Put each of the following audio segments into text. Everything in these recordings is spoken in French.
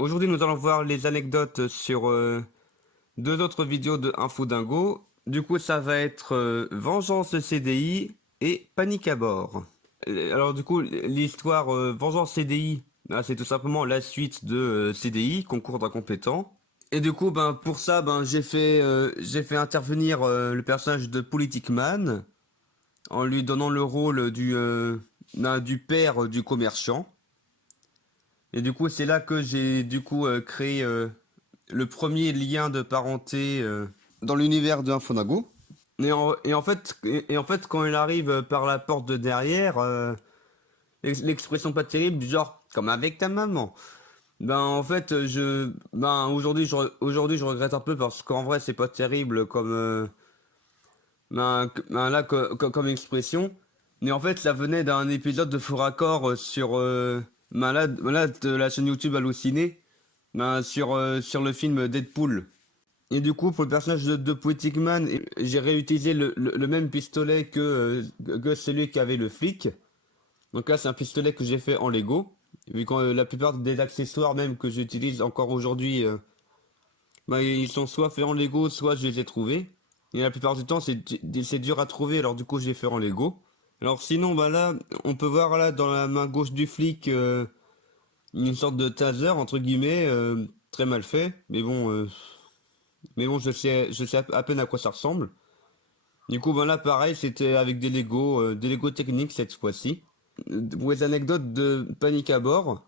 Aujourd'hui, nous allons voir les anecdotes sur deux autres vidéos de Infodingo. Du coup, ça va être Vengeance CDI et Panique à bord. Alors, du coup, l'histoire Vengeance CDI, c'est tout simplement la suite de CDI, concours d'incompétents. Et du coup, pour ça, j'ai fait intervenir le personnage de Politic Man en lui donnant le rôle du père du commerçant. Et du coup, c'est là que j'ai créé le premier lien de parenté dans l'univers de Infonago. Et en fait, quand il arrive par la porte de derrière, l'expression pas terrible, du genre comme avec ta maman. En fait, aujourd'hui, je regrette un peu parce qu'en vrai, c'est pas terrible comme comme expression. Mais en fait, ça venait d'un épisode de Faux Raccord sur de la chaîne YouTube Halluciné, sur le film Deadpool. Et du coup, pour le personnage de Poetic Man, j'ai réutilisé le même pistolet que celui qu'avait le flic. Donc là, c'est un pistolet que j'ai fait en Lego. Vu que la plupart des accessoires même que j'utilise encore aujourd'hui, ils sont soit faits en Lego, soit je les ai trouvés. Et la plupart du temps, c'est dur à trouver, alors du coup, je les fais en Lego. Alors sinon, là, on peut voir là dans la main gauche du flic une sorte de taser entre guillemets, très mal fait, mais bon, je sais à peine à quoi ça ressemble. Du coup, là, pareil, c'était avec des Lego techniques cette fois-ci. Pour les anecdotes de Panique à bord,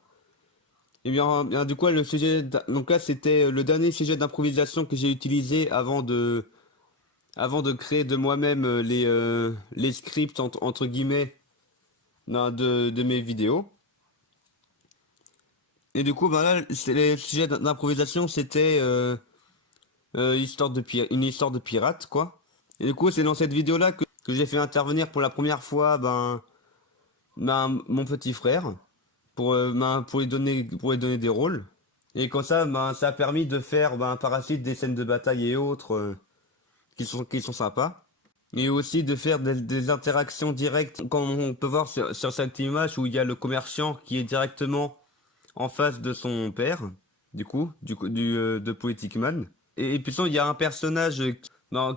du coup, donc là, c'était le dernier sujet d'improvisation que j'ai utilisé avant de créer de moi-même les scripts entre guillemets de mes vidéos. Et du coup, là, les sujets d'improvisation, c'était une histoire de pirate, quoi. Et du coup, c'est dans cette vidéo-là que j'ai fait intervenir pour la première fois, mon petit frère, pour lui donner des rôles. Et comme ça, ça a permis de faire, par la suite des scènes de bataille et autres, qui sont sympas. Et aussi de faire des interactions directes, comme on peut voir sur cette image où il y a le commerçant qui est directement en face de son père, de Poetic Man. Et puis il y a un personnage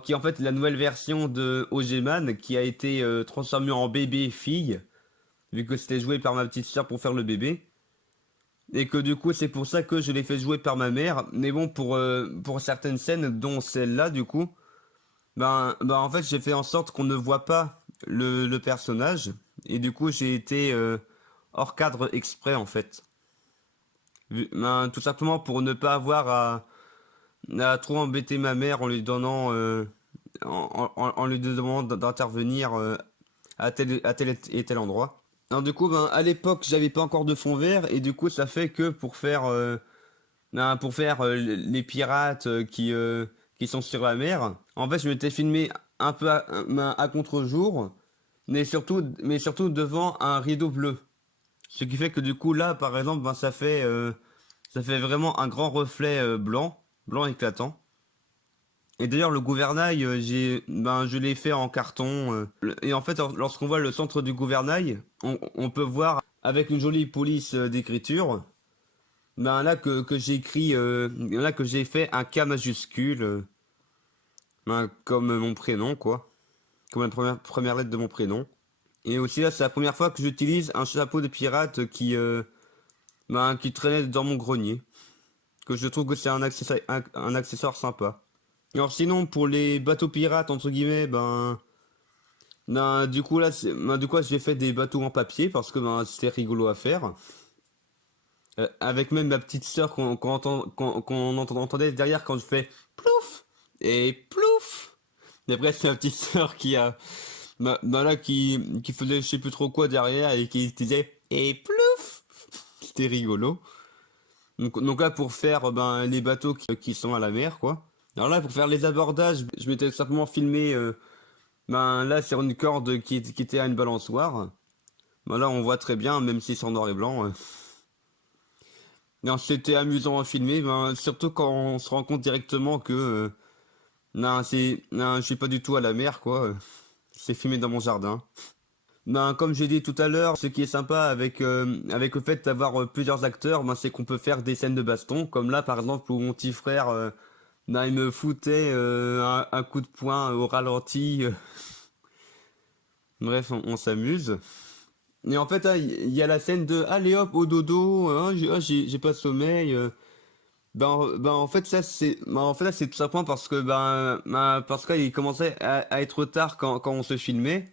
qui est en fait la nouvelle version de OG-Man qui a été transformé en bébé fille, vu que c'était joué par ma petite sœur pour faire le bébé. Et que du coup c'est pour ça que je l'ai fait jouer par ma mère. Mais bon, pour certaines scènes, dont celle-là du coup, en fait j'ai fait en sorte qu'on ne voit pas le personnage. Et du coup j'ai été hors cadre exprès en fait. Tout simplement pour ne pas avoir à trop embêter ma mère en lui donnant en lui demandant d'intervenir à tel et tel endroit. Alors du coup, à l'époque, j'avais pas encore de fond vert et du coup, ça fait que pour faire les pirates qui sont sur la mer, en fait, je m'étais filmé un peu à contre-jour, mais surtout devant un rideau bleu. Ce qui fait que du coup, là, par exemple, ça fait vraiment un grand reflet blanc éclatant. Et d'ailleurs, le gouvernail, je l'ai fait en carton. Et en fait, lorsqu'on voit le centre du gouvernail, on peut voir avec une jolie police d'écriture, là que j'ai écrit, là que j'ai fait un K majuscule, comme mon prénom, quoi, comme la première lettre de mon prénom. Et aussi là, c'est la première fois que j'utilise un chapeau de pirate qui traînait dans mon grenier, que je trouve que c'est un accessoire sympa. Alors sinon, pour les bateaux pirates, entre guillemets, du coup là, du coup, j'ai fait des bateaux en papier parce que c'était rigolo à faire. Avec même ma petite sœur qu'on entendait derrière quand je fais plouf et plouf. Et après, c'est ma petite sœur qui faisait je sais plus trop quoi derrière et qui disait et plouf. C'était rigolo. Donc là, pour faire les bateaux qui sont à la mer, quoi. Alors là, pour faire les abordages, je m'étais simplement filmé là sur une corde qui était à une balançoire. Là, on voit très bien, même si c'est en noir et blanc. Non, c'était amusant à filmer, surtout quand on se rend compte directement que non, je suis pas du tout à la mer, quoi. C'est filmé dans mon jardin. Ben, comme j'ai dit tout à l'heure, ce qui est sympa avec le fait d'avoir plusieurs acteurs, ben, c'est qu'on peut faire des scènes de baston, comme là par exemple où mon petit frère, ben, il me foutait un coup de poing au ralenti. Bref, on s'amuse. Et en fait, ah, il y a la scène de allez hop au dodo, hein, j'ai pas de sommeil. Ben en fait en fait là c'est tout simplement parce que parce qu'il commençait à être tard quand on se filmait.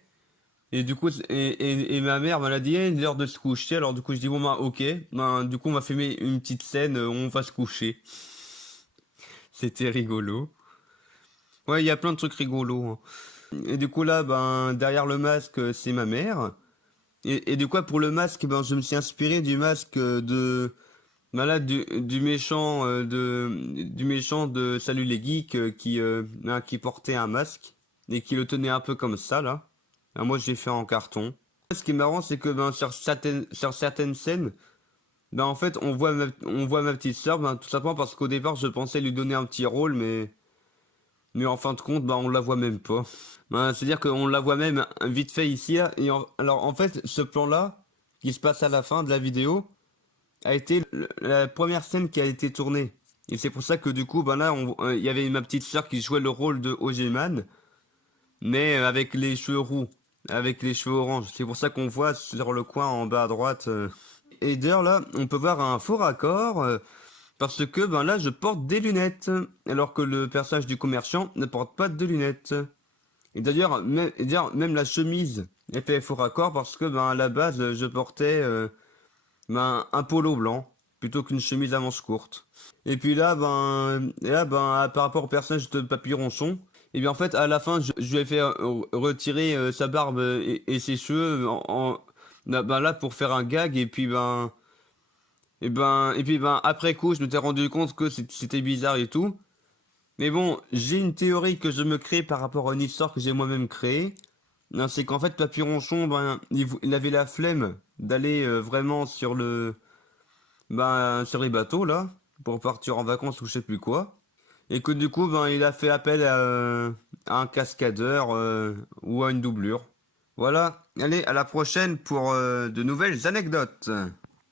Et du coup, et ma mère m'a dit, eh, il est l'heure de se coucher. Alors du coup, je dis, bon, bah, ok. Ben, du coup, on m'a fait une petite scène, où on va se coucher. C'était rigolo. Ouais, il y a plein de trucs rigolos, hein. Et du coup, là, ben, derrière le masque, c'est ma mère. Et du coup, pour le masque, ben, je me suis inspiré du masque ben là, du méchant de Salut les Geeks, qui portait un masque. Et qui le tenait un peu comme ça, là. Alors, moi, j'ai fait en carton. Ce qui est marrant, c'est que ben, sur certaines scènes, ben, en fait, on voit ma petite sœur, ben, tout simplement parce qu'au départ, je pensais lui donner un petit rôle, mais en fin de compte, ben, on la voit même pas. Ben, c'est-à-dire qu'on la voit même vite fait ici, là, alors, en fait, ce plan-là, qui se passe à la fin de la vidéo, a été la première scène qui a été tournée. Et c'est pour ça que du coup, ben là, il y avait ma petite sœur qui jouait le rôle de Ogeman, mais avec les cheveux roux, avec les cheveux orange. C'est pour ça qu'on voit sur le coin en bas à droite. Et d'ailleurs là, on peut voir un faux raccord parce que ben là, je porte des lunettes, alors que le personnage du commerçant ne porte pas de lunettes. Et d'ailleurs, même la chemise est fait faux raccord parce que ben à la base, je portais ben un polo blanc plutôt qu'une chemise à manches courtes. Et puis là, par rapport au personnage de Papy Ronchon, et bien en fait, à la fin, je lui ai fait retirer sa barbe et ses cheveux ben là pour faire un gag. Et puis après coup, je me suis rendu compte que c'était bizarre et tout. Mais bon, j'ai une théorie que je me crée par rapport à une histoire que j'ai moi-même créée. Non, c'est qu'en fait, Papy Ronchon, ben, il avait la flemme d'aller vraiment sur les bateaux là, pour partir en vacances ou je sais plus quoi. Et que du coup, ben, il a fait appel à un cascadeur ou à une doublure. Voilà, allez, à la prochaine pour de nouvelles anecdotes.